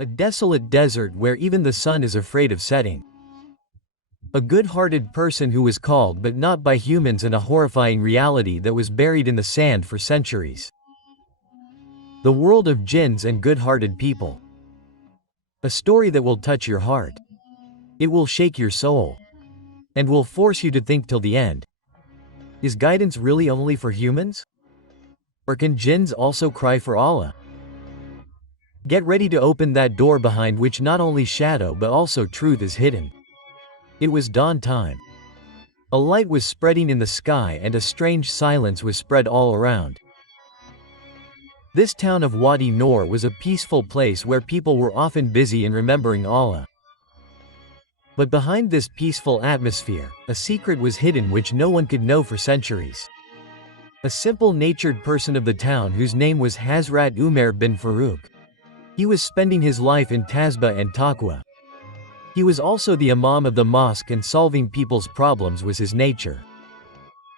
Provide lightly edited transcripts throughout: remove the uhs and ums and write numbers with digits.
A desolate desert where even the sun is afraid of setting. A good-hearted person who was called but not by humans, and a horrifying reality that was buried in the sand for centuries. The world of jinns and good-hearted people. A story that will touch your heart. It will shake your soul. And will force you to think till the end. Is guidance really only for humans? Or can jinns also cry for Allah? Get ready to open that door behind which not only shadow but also truth is hidden. It was dawn time. A light was spreading in the sky and a strange silence was spread all around. This town of Wadi Nur was a peaceful place where people were often busy in remembering Allah. But behind this peaceful atmosphere, a secret was hidden which no one could know for centuries. A simple-natured person of the town whose name was Hazrat Umar bin Farooq. He was spending his life in Tazbah and Taqwa. He was also the imam of the mosque, and solving people's problems was his nature.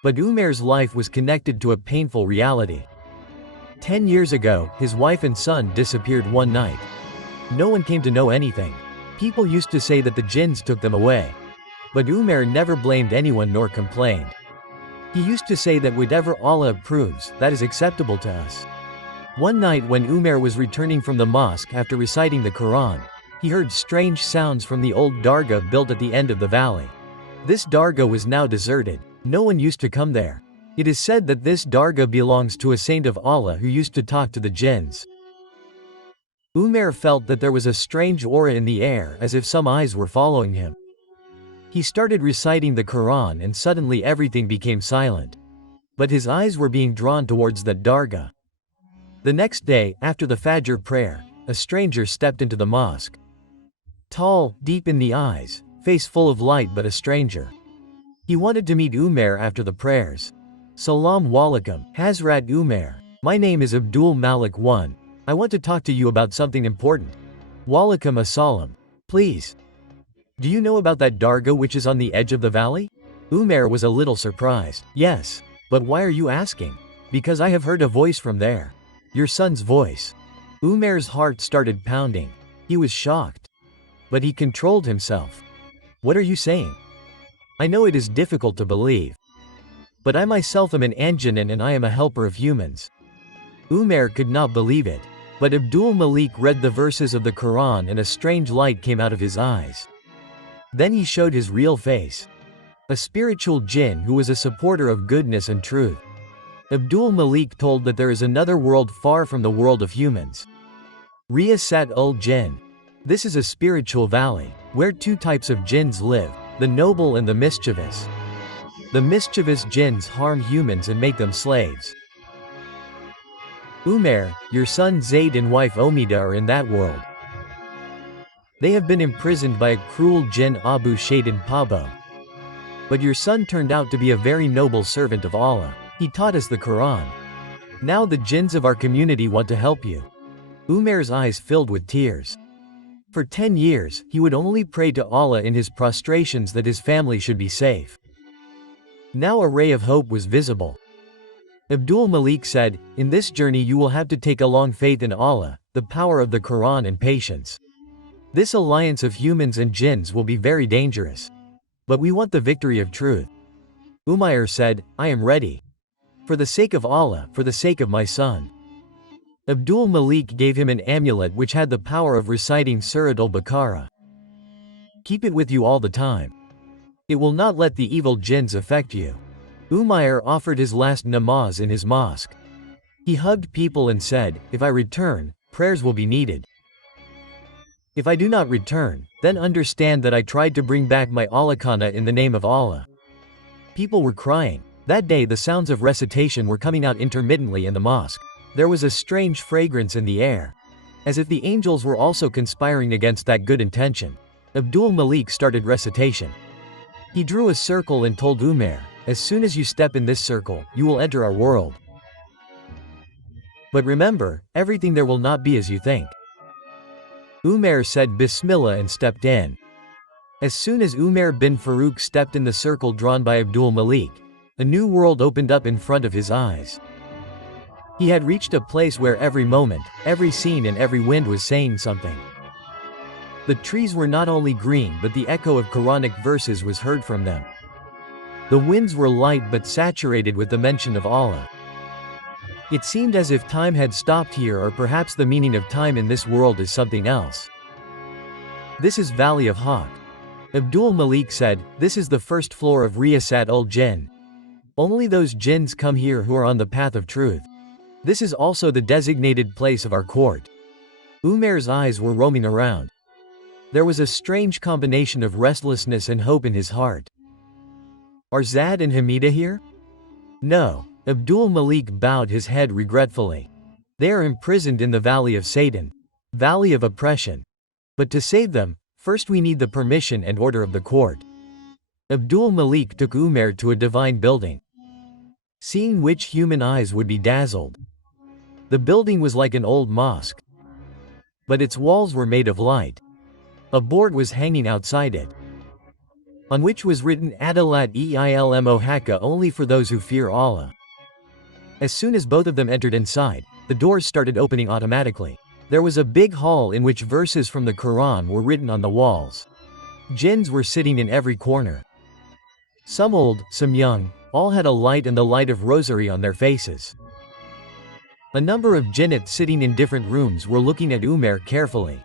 But Umar's life was connected to a painful reality. 10 years ago, his wife and son disappeared one night. No one came to know anything. People used to say that the jinns took them away. But Umar never blamed anyone nor complained. He used to say that whatever Allah approves, that is acceptable to us. One night when Umar was returning from the mosque after reciting the Quran, he heard strange sounds from the old dargah built at the end of the valley. This dargah was now deserted. No one used to come there. It is said that this dargah belongs to a saint of Allah who used to talk to the jinns. Umar felt that there was a strange aura in the air, as if some eyes were following him. He started reciting the Quran and suddenly everything became silent. But his eyes were being drawn towards that dargah. The next day, after the Fajr prayer, a stranger stepped into the mosque. Tall, deep in the eyes, face full of light, but a stranger. He wanted to meet Umar after the prayers. Salam walaikum, Hazrat Umar. My name is Abdul Malik I. I want to talk to you about something important. Walaikum assalam. Please. Do you know about that dargah which is on the edge of the valley? Umar was a little surprised. Yes. But why are you asking? Because I have heard a voice from there. Your son's voice. Umar's heart started pounding. He was shocked. But he controlled himself. What are you saying? I know it is difficult to believe. But I myself am an Anjanin and I am a helper of humans. Umar could not believe it. But Abdul Malik read the verses of the Quran and a strange light came out of his eyes. Then he showed his real face. A spiritual jinn who was a supporter of goodness and truth. Abdul Malik told that there is another world far from the world of humans. Riyasat ul Jinn. This is a spiritual valley, where two types of jinns live, the noble and the mischievous. The mischievous jinns harm humans and make them slaves. Umar, your son Zayd and wife Omida are in that world. They have been imprisoned by a cruel jinn, Abu Shaitan Pabo. But your son turned out to be a very noble servant of Allah. He taught us the Quran. Now the jinns of our community want to help you. Umar's eyes filled with tears. For 10 years, he would only pray to Allah in his prostrations that his family should be safe. Now a ray of hope was visible. Abdul Malik said, in this journey you will have to take along faith in Allah, the power of the Quran and patience. This alliance of humans and jinns will be very dangerous. But we want the victory of truth. Umar said, I am ready. For the sake of Allah, for the sake of my son. Abdul Malik gave him an amulet which had the power of reciting Surat al-Baqarah. Keep it with you all the time. It will not let the evil jinns affect you. Umar offered his last namaz in his mosque. He hugged people and said, if I return, prayers will be needed. If I do not return, then understand that I tried to bring back my alakana in the name of Allah. People were crying. That day the sounds of recitation were coming out intermittently in the mosque. There was a strange fragrance in the air. As if the angels were also conspiring against that good intention. Abdul Malik started recitation. He drew a circle and told Umar, as soon as you step in this circle, you will enter our world. But remember, everything there will not be as you think. Umar said Bismillah and stepped in. As soon as Umar bin Farooq stepped in the circle drawn by Abdul Malik, a new world opened up in front of his eyes. He had reached a place where every moment, every scene and every wind was saying something. The trees were not only green but the echo of Quranic verses was heard from them. The winds were light but saturated with the mention of Allah. It seemed as if time had stopped here, or perhaps the meaning of time in this world is something else. This is Valley of Hawk. Abdul Malik said, this is the first floor of Riyasat ul-Jinn. Only those jinns come here who are on the path of truth. This is also the designated place of our court. Umar's eyes were roaming around. There was a strange combination of restlessness and hope in his heart. Are Zad and Hamida here? No. Abdul Malik bowed his head regretfully. They are imprisoned in the Valley of Satan, Valley of Oppression. But to save them, first we need the permission and order of the court. Abdul Malik took Umar to a divine building, seeing which human eyes would be dazzled. The building was like an old mosque, but its walls were made of light. A board was hanging outside it, on which was written Adalat Ilmo Haqqa, only for those who fear Allah. As soon as both of them entered inside, the doors started opening automatically. There was a big hall in which verses from the Quran were written on the walls. Jinns were sitting in every corner. Some old, some young, all had a light and the light of rosary on their faces. A number of jinnats sitting in different rooms were looking at Umar carefully.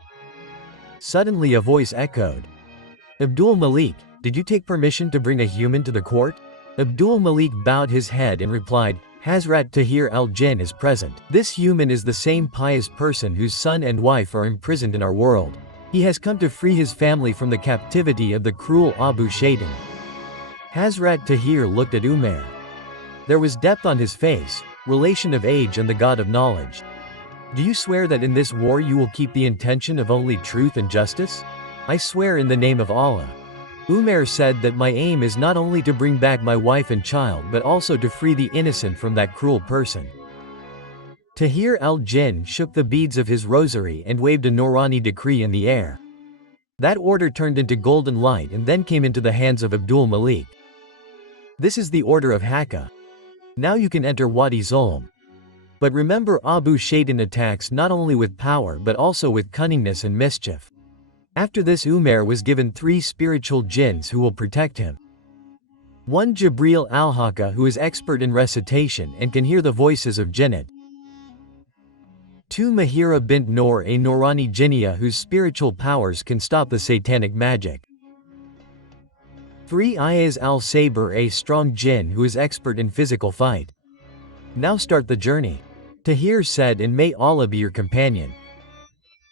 Suddenly a voice echoed. Abdul Malik, did you take permission to bring a human to the court? Abdul Malik bowed his head and replied, Hazrat Tahir al-Jinn is present. This human is the same pious person whose son and wife are imprisoned in our world. He has come to free his family from the captivity of the cruel Abu Shaitan. Hazrat Tahir looked at Umar. There was depth on his face, relation of age and the God of knowledge. Do you swear that in this war you will keep the intention of only truth and justice? I swear in the name of Allah. Umar said that my aim is not only to bring back my wife and child but also to free the innocent from that cruel person. Tahir al-Jinn shook the beads of his rosary and waved a Noorani decree in the air. That order turned into golden light and then came into the hands of Abdul Malik. This is the order of Haqqa. Now you can enter Wadi Zulm. But remember, Abu Shaitan attacks not only with power but also with cunningness and mischief. After this, Umar was given 3 spiritual jinns who will protect him. 1 Jibril al-Haqqa, who is expert in recitation and can hear the voices of jinnat. 2 Mahira bint Noor, a Noorani jinniya whose spiritual powers can stop the satanic magic. 3 Ayaz al-Sabr, a strong jinn who is expert in physical fight. Now start the journey. Tahir said, and may Allah be your companion.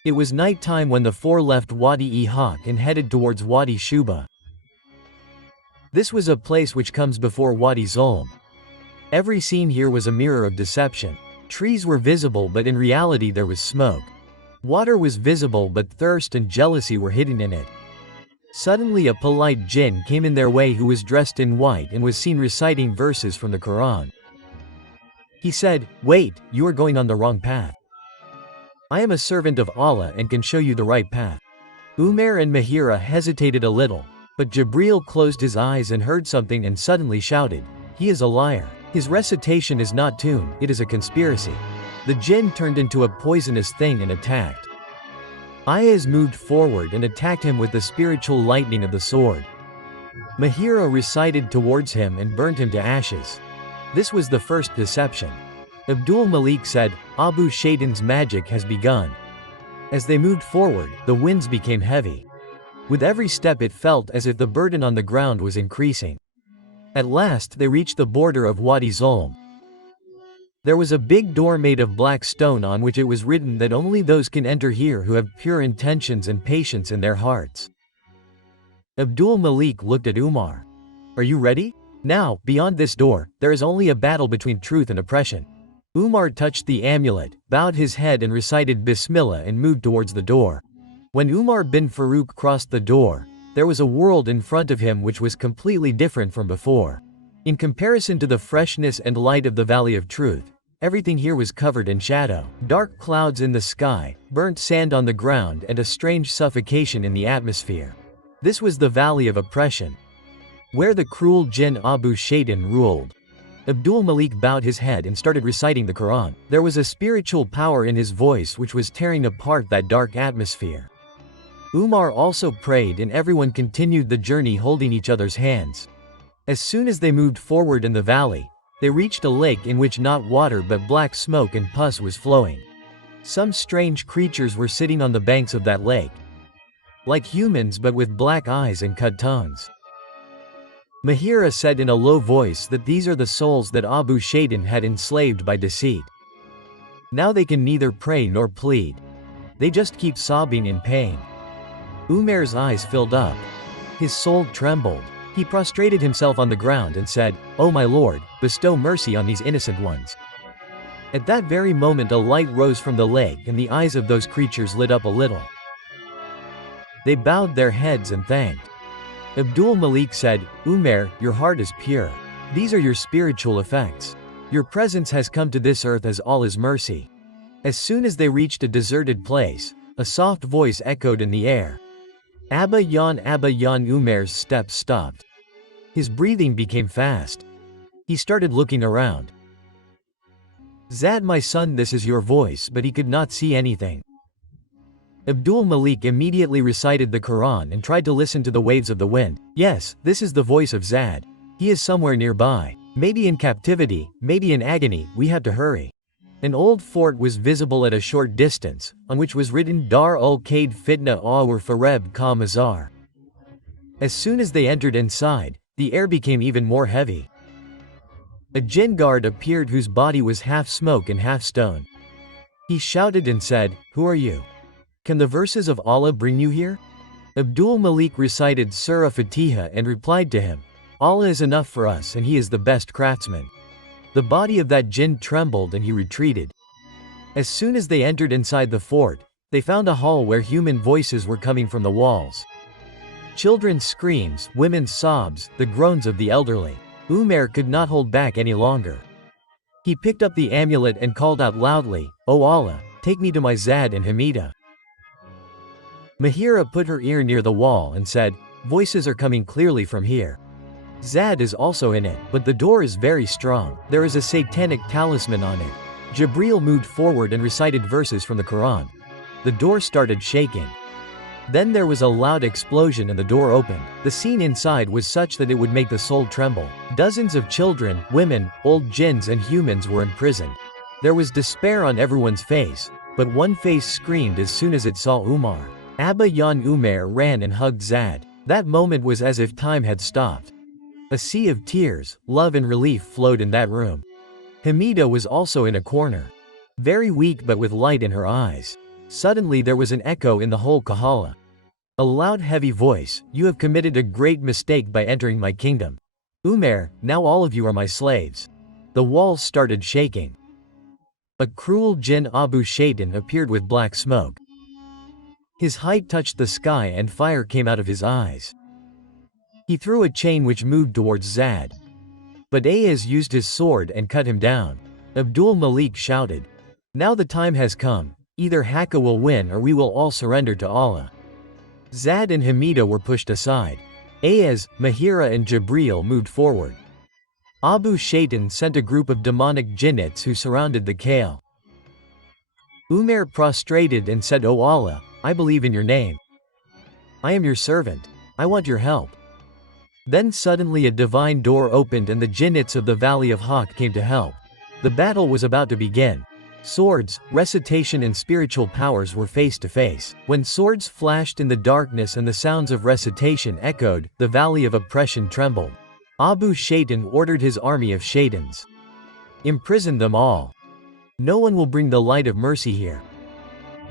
It was night time when the 4 left Wadi-e-Haq and headed towards Wadi Shuba. This was a place which comes before Wadi Zulm. Every scene here was a mirror of deception. Trees were visible but in reality there was smoke. Water was visible but thirst and jealousy were hidden in it. Suddenly a polite jinn came in their way who was dressed in white and was seen reciting verses from the Quran. He said, wait, you are going on the wrong path. I am a servant of Allah and can show you the right path. Umar and Mahira hesitated a little, but Jibril closed his eyes and heard something and suddenly shouted, he is a liar. His recitation is not tune, it is a conspiracy. The jinn turned into a poisonous thing and attacked. Ayaz moved forward and attacked him with the spiritual lightning of the sword. Mahira recited towards him and burnt him to ashes. This was the first deception. Abdul Malik said, Abu Shaitan's magic has begun. As they moved forward, the winds became heavy. With every step it felt as if the burden on the ground was increasing. At last they reached the border of Wadi Zulm. There was a big door made of black stone on which it was written that only those can enter here who have pure intentions and patience in their hearts. Abdul Malik looked at Umar. Are you ready? Now, beyond this door, there is only a battle between truth and oppression. Umar touched the amulet, bowed his head and recited Bismillah and moved towards the door. When Umar bin Farouk crossed the door, there was a world in front of him which was completely different from before. In comparison to the freshness and light of the Valley of Truth, everything here was covered in shadow. Dark clouds in the sky, burnt sand on the ground and a strange suffocation in the atmosphere. This was the Valley of Oppression, where the cruel jinn Abu Shaitan ruled. Abdul Malik bowed his head and started reciting the Quran. There was a spiritual power in his voice which was tearing apart that dark atmosphere. Umar also prayed and everyone continued the journey holding each other's hands. As soon as they moved forward in the valley, they reached a lake in which not water but black smoke and pus was flowing. Some strange creatures were sitting on the banks of that lake. Like humans but with black eyes and cut tongues. Mahira said in a low voice that these are the souls that Abu Shaitan had enslaved by deceit. Now they can neither pray nor plead. They just keep sobbing in pain. Umar's eyes filled up. His soul trembled. He prostrated himself on the ground and said, "O my Lord, bestow mercy on these innocent ones." At that very moment a light rose from the lake and the eyes of those creatures lit up a little. They bowed their heads and thanked. Abdul Malik said, "Umar, your heart is pure. These are your spiritual effects. Your presence has come to this earth as all is mercy." As soon as they reached a deserted place, a soft voice echoed in the air. Abba Yan Umar's steps stopped. His breathing became fast. He started looking around. "Zad, my son, this is your voice," but he could not see anything. Abdul Malik immediately recited the Quran and tried to listen to the waves of the wind. Yes, this is the voice of Zad. He is somewhere nearby. Maybe in captivity, maybe in agony, we have to hurry. An old fort was visible at a short distance, on which was written Dar ul-Qaid Fitna Awar Fareb Ka Mazar. As soon as they entered inside, the air became even more heavy. A jinn guard appeared whose body was half smoke and half stone. He shouted and said, "Who are you? Can the verses of Allah bring you here?" Abdul Malik recited Surah Fatiha and replied to him, "Allah is enough for us and he is the best craftsman." The body of that jinn trembled and he retreated. As soon as they entered inside the fort, they found a hall where human voices were coming from the walls. Children's screams, women's sobs, the groans of the elderly. Umar could not hold back any longer. He picked up the amulet and called out loudly, "O Allah, take me to my Zad and Hamida." Mahira put her ear near the wall and said, "Voices are coming clearly from here. Zad is also in it, but the door is very strong. There is a satanic talisman on it." Jibreel moved forward and recited verses from the Quran. The door started shaking. Then there was a loud explosion and the door opened. The scene inside was such that it would make the soul tremble. Dozens of children, women, old jinns and humans were imprisoned. There was despair on everyone's face, but one face screamed as soon as it saw Umar. Abba Yan Umar ran and hugged Zad. That moment was as if time had stopped. A sea of tears, love and relief flowed in that room. Hamida was also in a corner. Very weak but with light in her eyes. Suddenly there was an echo in the whole Kahala. A loud heavy voice, "You have committed a great mistake by entering my kingdom. Umar, now all of you are my slaves." The walls started shaking. A cruel jinn Abu Shaitan appeared with black smoke. His height touched the sky and fire came out of his eyes. He threw a chain which moved towards Zad. But Ayaz used his sword and cut him down. Abdul Malik shouted, "Now the time has come. Either Hakka will win or we will all surrender to Allah." Zad and Hamida were pushed aside. Ayaz, Mahira and Jibreel moved forward. Abu Shaitan sent a group of demonic jinnits who surrounded the Kale. Umar prostrated and said, "O Allah, I believe in your name. I am your servant. I want your help." Then suddenly a divine door opened and the jinnits of the Valley of Hawk came to help. The battle was about to begin. Swords, recitation and spiritual powers were face to face. When swords flashed in the darkness and the sounds of recitation echoed, the Valley of Oppression trembled. Abu Shaitan ordered his army of Shaitans. "Imprison them all. No one will bring the light of mercy here."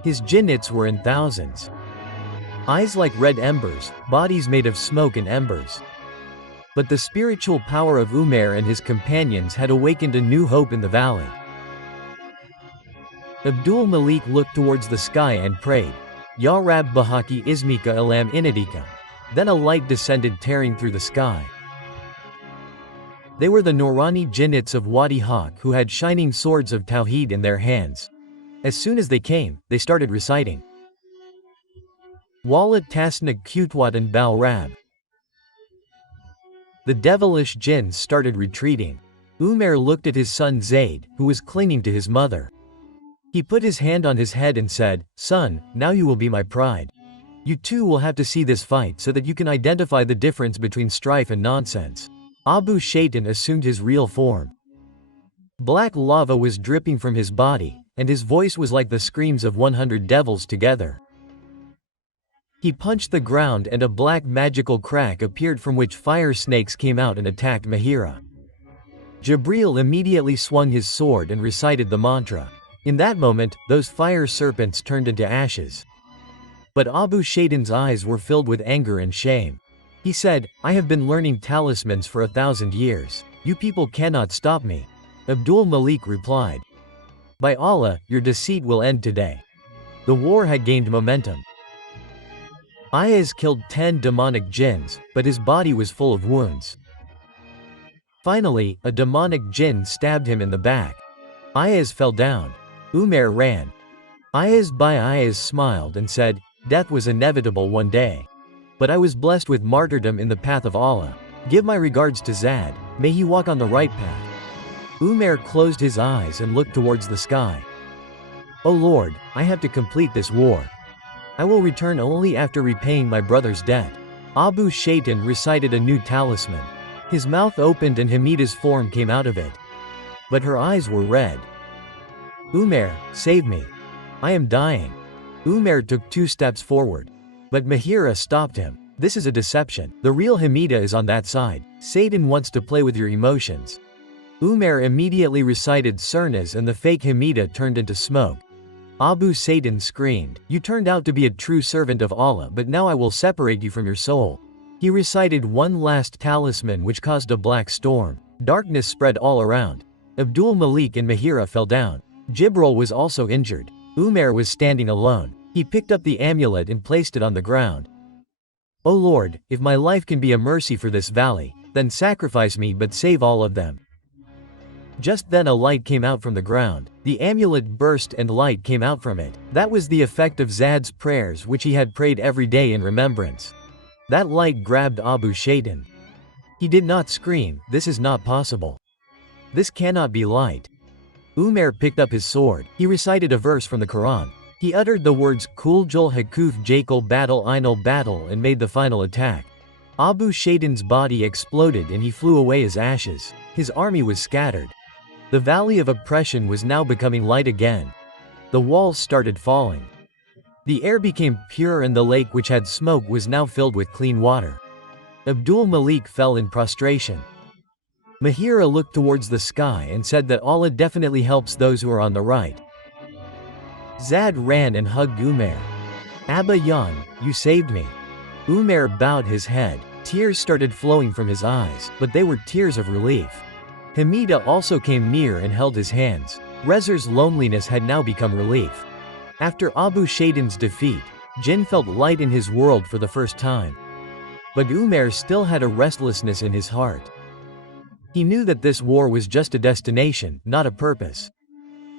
His jinnits were in thousands. Eyes like red embers, bodies made of smoke and embers. But the spiritual power of Umar and his companions had awakened a new hope in the valley. Abdul Malik looked towards the sky and prayed, "Ya Rab Bahaki Ismika Ilam Inadika." Then a light descended tearing through the sky. They were the Norani jinnits of Wadi Hawk who had shining swords of Tawheed in their hands. As soon as they came, they started reciting, "Walid Tasnik Kutwatan Bal Rab." The devilish jinns started retreating. Umar looked at his son Zayd, who was clinging to his mother. He put his hand on his head and said, "Son, now you will be my pride." You too will have to see this fight so that you can identify the difference between strife and nonsense. Abu Shaitan assumed his real form. Black lava was dripping from his body, and his voice was like the screams of 100 devils together. He punched the ground and a black magical crack appeared from which fire snakes came out and attacked Mahira. Jibreel immediately swung his sword and recited the mantra. In that moment, those fire serpents turned into ashes. But Abu Shaitan's eyes were filled with anger and shame. He said, "I have been learning talismans for 1,000 years. You people cannot stop me." Abdul Malik replied, "By Allah, your deceit will end today." The war had gained momentum. Ayaz killed 10 demonic jinns, but his body was full of wounds. Finally, a demonic jinn stabbed him in the back. Ayaz fell down. Umar ran. Ayaz smiled and said, "Death was inevitable one day. But I was blessed with martyrdom in the path of Allah. Give my regards to Zad, may he walk on the right path." Umar closed his eyes and looked towards the sky. "O Lord, I have to complete this war. I will return only after repaying my brother's debt." Abu Shaitan recited a new talisman. His mouth opened and Hamida's form came out of it. But her eyes were red. "Umar, save me. I am dying." Umar took 2 steps forward. But Mahira stopped him. "This is a deception. The real Hamida is on that side. Satan wants to play with your emotions." Umar immediately recited surnas and the fake Hamida turned into smoke. Abu Shaitan screamed, "You turned out to be a true servant of Allah, but now I will separate you from your soul." He recited one last talisman which caused a black storm. Darkness spread all around. Abdul Malik and Mahira fell down. Jibril was also injured. Umar was standing alone. He picked up the amulet and placed it on the ground. "O Lord, if my life can be a mercy for this valley, then sacrifice me but save all of them." Just then a light came out from the ground. The amulet burst and light came out from it. That was the effect of Zad's prayers which he had prayed every day in remembrance. That light grabbed Abu Shaitan. He did not scream, "This is not possible. This cannot be light." Umar picked up his sword. He recited a verse from the Quran. He uttered the words Kuljul Hakuf Jakal Battle Einal Battle and made the final attack. Abu Shaitan's body exploded and he flew away as ashes. His army was scattered. The valley of oppression was now becoming light again. The walls started falling. The air became pure and the lake which had smoke was now filled with clean water. Abdul Malik fell in prostration. Mahira looked towards the sky and said that Allah definitely helps those who are on the right. Zad ran and hugged Umar. "Abba Yan, you saved me." Umar bowed his head. Tears started flowing from his eyes, but they were tears of relief. Hamida also came near and held his hands. Rezer's loneliness had now become relief. After Abu Shaitan's defeat, Jinn felt light in his world for the first time. But Umar still had a restlessness in his heart. He knew that this war was just a destination, not a purpose.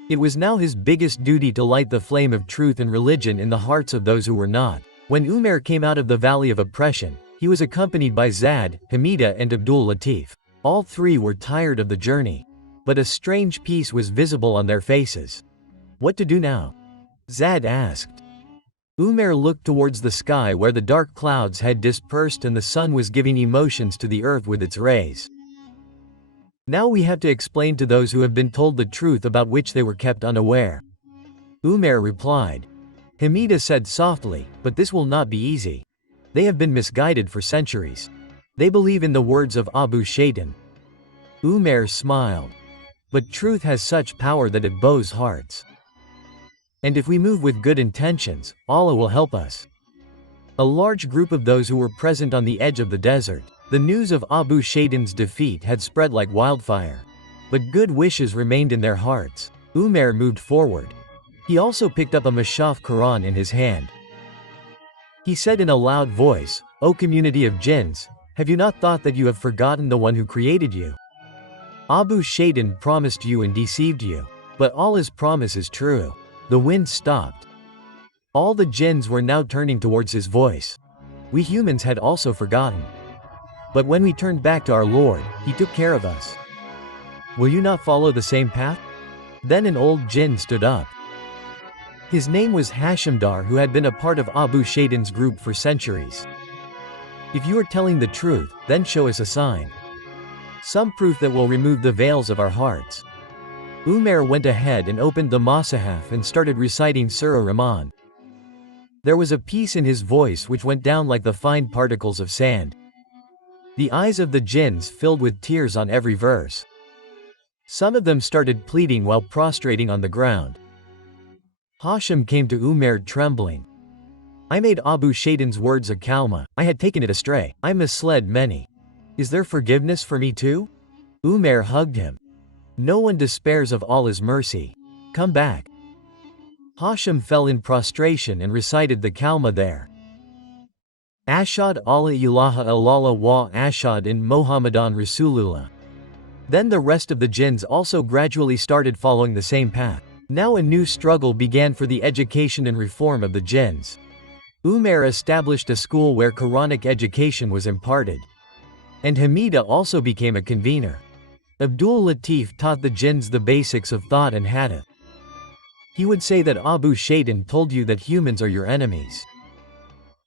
It was now his biggest duty to light the flame of truth and religion in the hearts of those who were not. When Umar came out of the valley of oppression, he was accompanied by Zad, Hamida and Abdul Latif. All 3 were tired of the journey. But a strange peace was visible on their faces. "What to do now?" Zad asked. Umar looked towards the sky where the dark clouds had dispersed and the sun was giving emotions to the earth with its rays. "Now we have to explain to those who have been told the truth about which they were kept unaware." Umar replied. Hamida said softly, "But this will not be easy. They have been misguided for centuries. They believe in the words of Abu Shaitan." Umar smiled. "But truth has such power that it bows hearts. And if we move with good intentions, Allah will help us." A large group of those who were present on the edge of the desert. The news of Abu Shaitan's defeat had spread like wildfire. But good wishes remained in their hearts. Umar moved forward. He also picked up a Mashaf Quran in his hand. He said in a loud voice, "O community of jinns, have you not thought that you have forgotten the one who created you? Abu Shaitan promised you and deceived you. But Allah's promise is true." The wind stopped. All the jinns were now turning towards his voice. We humans had also forgotten. But when we turned back to our Lord, He took care of us. Will you not follow the same path? Then an old jinn stood up. His name was Hashimdar, who had been a part of Abu Shaitan's group for centuries. If you are telling the truth, then show us a sign. Some proof that will remove the veils of our hearts. Umar went ahead and opened the Masahaf and started reciting Surah Rahman. There was a peace in his voice which went down like the fine particles of sand. The eyes of the jinns filled with tears on every verse. Some of them started pleading while prostrating on the ground. Hashim came to Umar trembling. I made Abu Shaitan's words a kalma, I had taken it astray, I misled many. Is there forgiveness for me too? Umar hugged him. No one despairs of Allah's mercy. Come back. Hashim fell in prostration and recited the kalma there. Ashad Allah ilaha illallah wa ashad in Muhammadan Rasulullah. Then the rest of the jinns also gradually started following the same path. Now a new struggle began for the education and reform of the jinns. Umar established a school where Quranic education was imparted. And Hamida also became a convener. Abdul Latif taught the jinns the basics of thought and hadith. He would say that Abu Shaitan told you that humans are your enemies.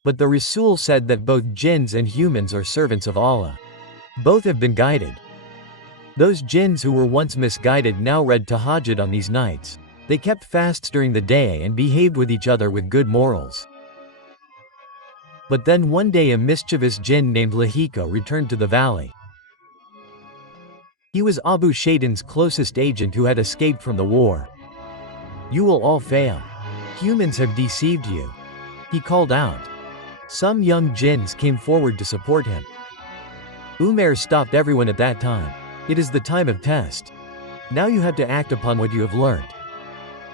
But the Rasul said that both jinns and humans are servants of Allah. Both have been guided. Those jinns who were once misguided now read Tahajjud on these nights. They kept fasts during the day and behaved with each other with good morals. But then one day a mischievous jinn named Lahika returned to the valley. He was Abu Shaitan's closest agent who had escaped from the war. You will all fail. Humans have deceived you. He called out. Some young jinns came forward to support him. Umar stopped everyone at that time. It is the time of test. Now you have to act upon what you have learned.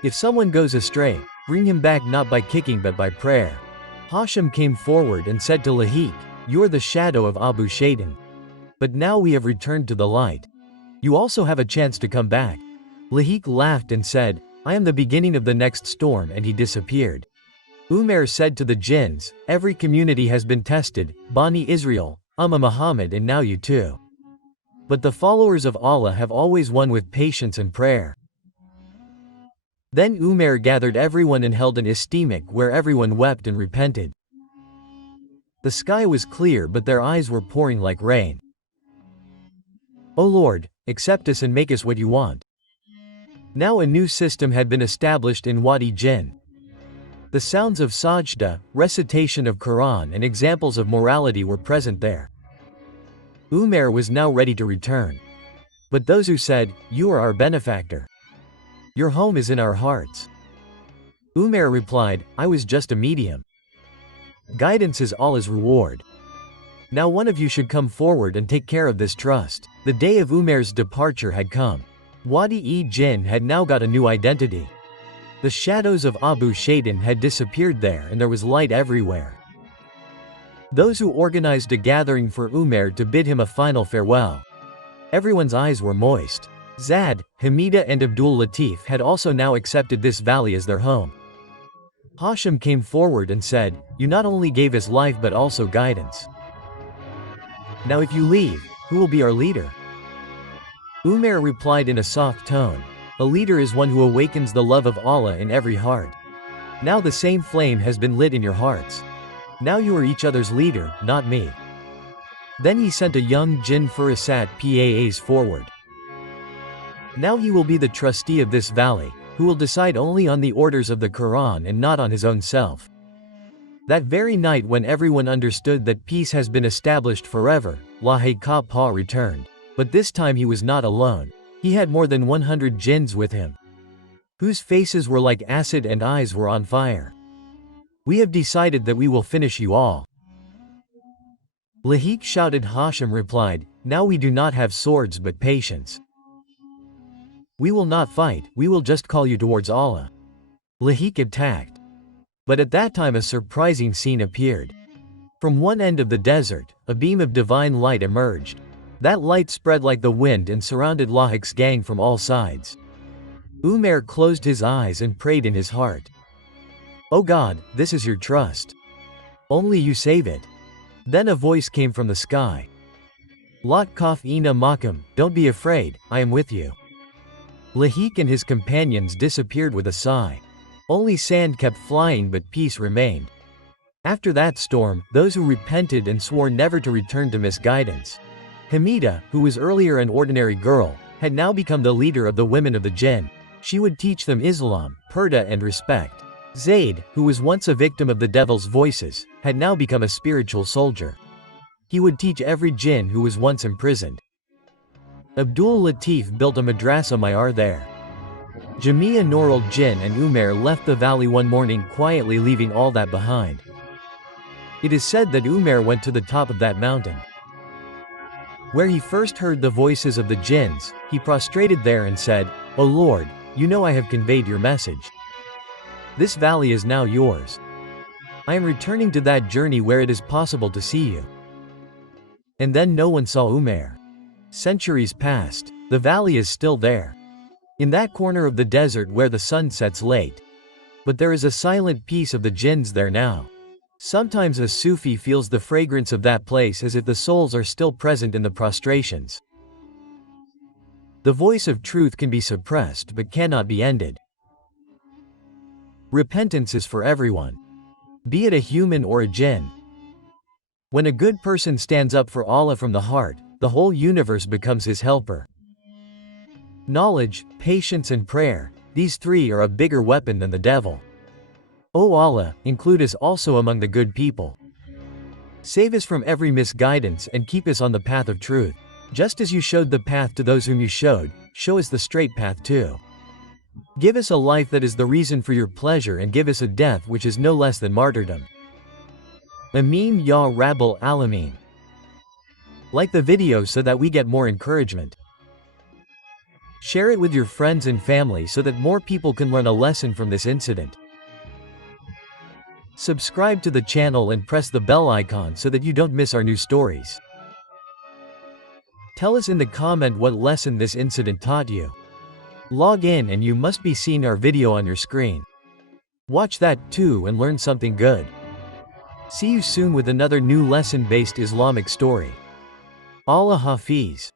If someone goes astray, bring him back not by kicking but by prayer. Hashim came forward and said to Lahik, you are the shadow of Abu Shaitan. But now we have returned to the light. You also have a chance to come back. Lahik laughed and said, I am the beginning of the next storm, and he disappeared. Umar said to the jinns, every community has been tested, Bani Israel, Ummah Muhammad, and now you too. But the followers of Allah have always won with patience and prayer. Then Umar gathered everyone and held an istimak where everyone wept and repented. The sky was clear but their eyes were pouring like rain. O Lord, accept us and make us what you want. Now a new system had been established in Wadi Jinn. The sounds of sajda, recitation of Quran and examples of morality were present there. Umar was now ready to return. But those who said, you are our benefactor. Your home is in our hearts. Umar replied, I was just a medium. Guidance is Allah's reward. Now one of you should come forward and take care of this trust. The day of Umar's departure had come. Wadi-e-Jinn had now got a new identity. The shadows of Abu Shaitan had disappeared there and there was light everywhere. Those who organized a gathering for Umar to bid him a final farewell. Everyone's eyes were moist. Zad, Hamida and Abdul Latif had also now accepted this valley as their home. Hashim came forward and said, you not only gave us life but also guidance. Now if you leave, who will be our leader? Umar replied in a soft tone, a leader is one who awakens the love of Allah in every heart. Now the same flame has been lit in your hearts. Now you are each other's leader, not me. Then he sent a young Jinn Furasat Paas forward. Now he will be the trustee of this valley, who will decide only on the orders of the Quran and not on his own self. That very night when everyone understood that peace has been established forever, Lahika Pa returned. But this time he was not alone. He had more than 100 jinns with him, whose faces were like acid and eyes were on fire. We have decided that we will finish you all. Lahik shouted. Hashim replied, now we do not have swords but patience. We will not fight, we will just call you towards Allah. Lahik attacked. But at that time a surprising scene appeared. From one end of the desert, a beam of divine light emerged. That light spread like the wind and surrounded Lahik's gang from all sides. Umar closed his eyes and prayed in his heart. O God, this is your trust. Only you save it. Then a voice came from the sky. Lot Kaf Ina Makam, don't be afraid, I am with you. Lahik and his companions disappeared with a sigh. Only sand kept flying, but peace remained. After that storm, those who repented and swore never to return to misguidance. Hamida, who was earlier an ordinary girl, had now become the leader of the women of the Jinn. She would teach them Islam, purdah and respect. Zayd, who was once a victim of the devil's voices, had now become a spiritual soldier. He would teach every Jinn who was once imprisoned. Abdul Latif built a madrasa Mayar there. Jamia Noral Jinn and Umar left the valley one morning quietly, leaving all that behind. It is said that Umar went to the top of that mountain. Where he first heard the voices of the jinns, he prostrated there and said, "O Lord, you know I have conveyed your message. This valley is now yours. I am returning to that journey where it is possible to see you." And then no one saw Umar. Centuries passed. The valley is still there, in that corner of the desert where the sun sets late. But there is a silent peace of the jinns there now. Sometimes a Sufi feels the fragrance of that place as if the souls are still present in the prostrations. The voice of truth can be suppressed but cannot be ended. Repentance is for everyone, be it a human or a jinn. When a good person stands up for Allah from the heart, the whole universe becomes his helper. Knowledge, patience and prayer, these three are a bigger weapon than the devil. O Allah, include us also among the good people. Save us from every misguidance and keep us on the path of truth. Just as you showed the path to those whom you showed, show us the straight path too. Give us a life that is the reason for your pleasure and give us a death which is no less than martyrdom. Ameen Ya Rabbal Alameen. Like the video so that we get more encouragement. Share it with your friends and family so that more people can learn a lesson from this incident. Subscribe to the channel and press the bell icon so that you don't miss our new stories. Tell us in the comment what lesson this incident taught you. Log in and you must be seeing our video on your screen. Watch that too and learn something good. See you soon with another new lesson-based Islamic story. Allah Hafiz.